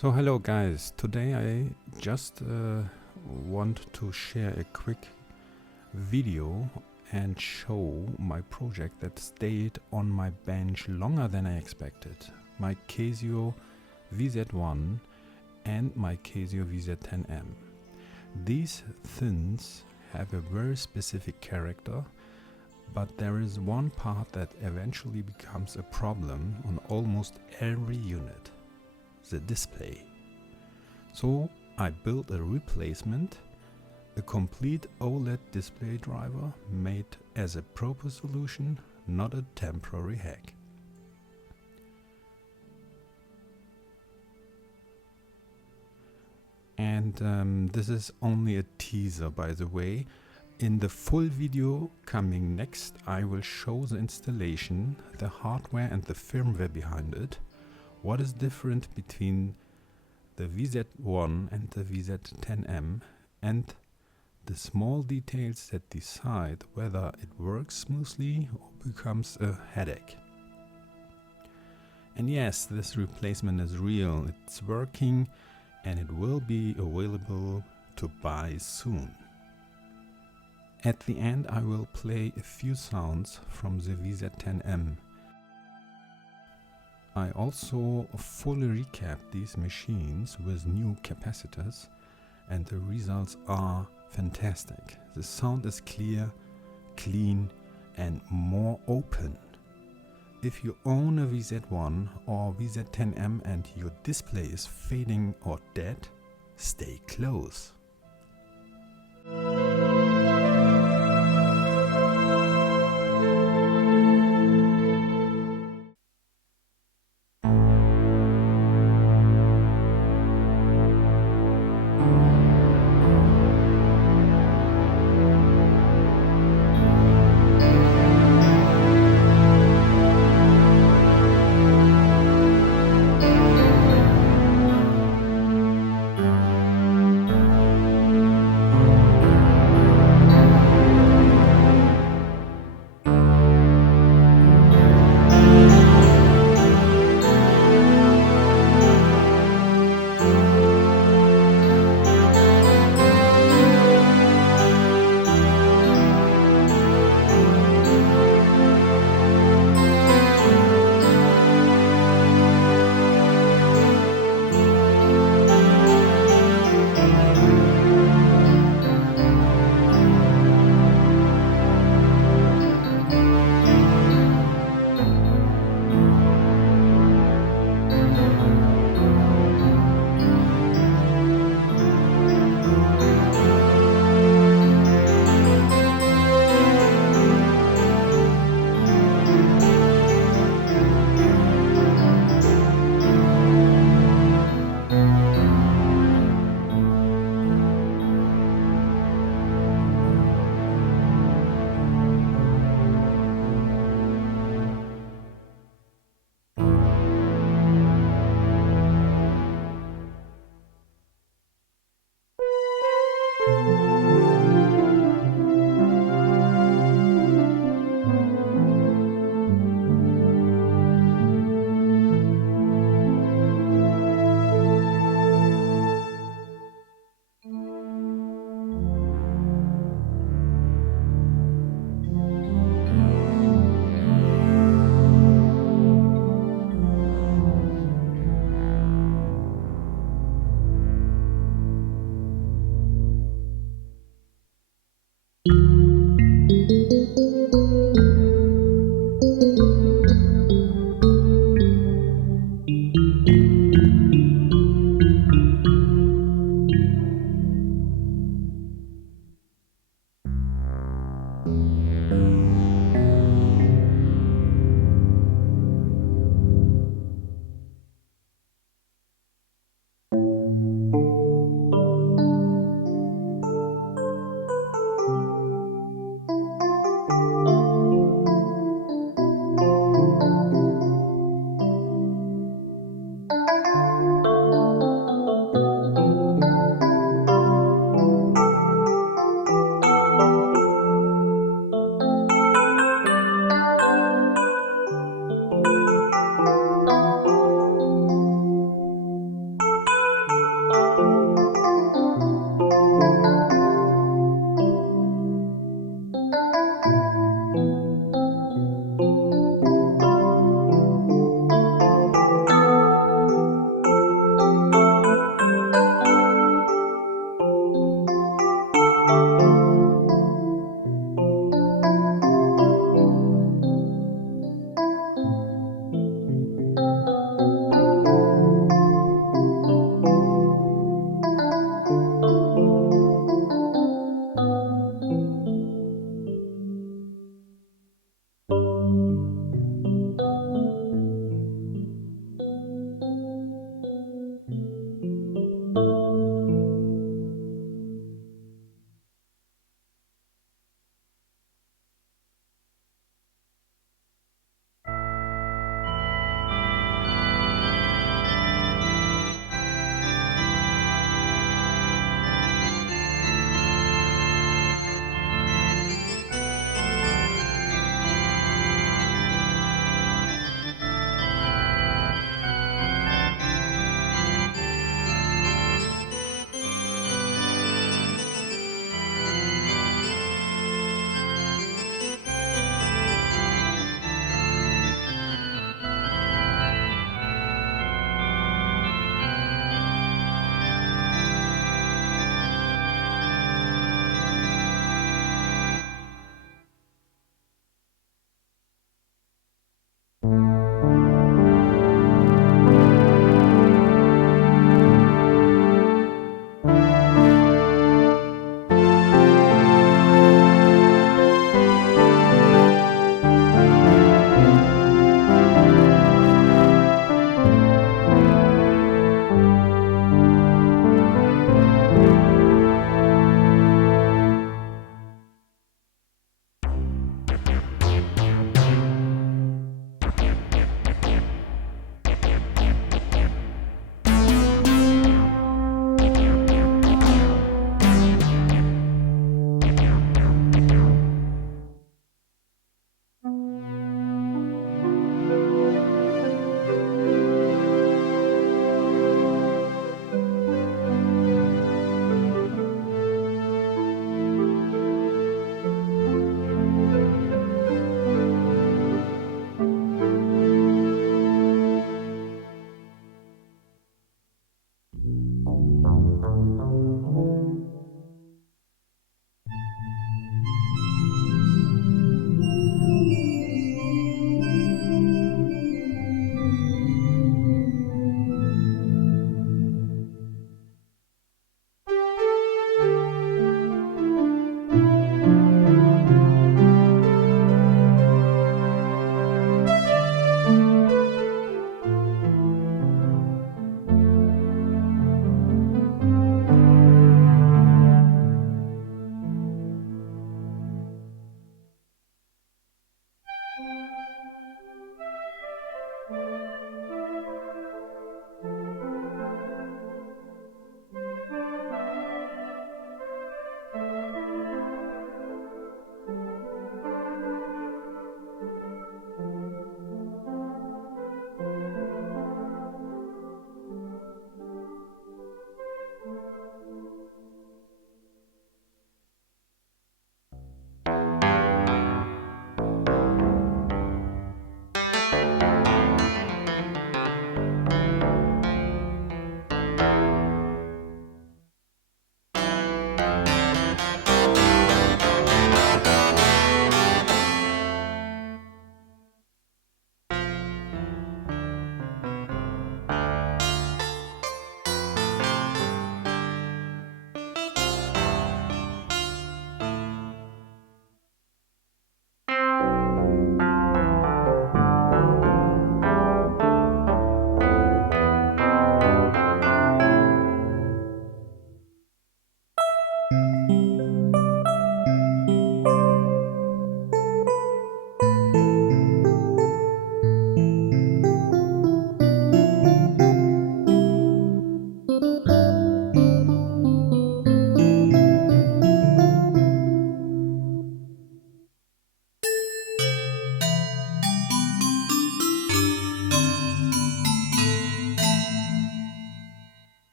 So hello guys, today I just want to share a quick video and show my project that stayed on my bench longer than I expected. My Casio VZ1 and my Casio VZ10M. These things have a very specific character, but there is one part that eventually becomes a problem on almost every unit. The display. So I built a replacement, a complete OLED display driver made as a proper solution, not a temporary hack. And this is only a teaser, by the way. In the full video coming next, I will show the installation, the hardware and the firmware behind it. What is different between the VZ1 and the VZ10M, and the small details that decide whether it works smoothly or becomes a headache. And yes, this replacement is real, it's working, and it will be available to buy soon. At the end I will play a few sounds from the VZ10M. I also fully recapped these machines with new capacitors, and the results are fantastic. The sound is clear, clean and more open. If you own a VZ1 or VZ10M and your display is fading or dead, stay close.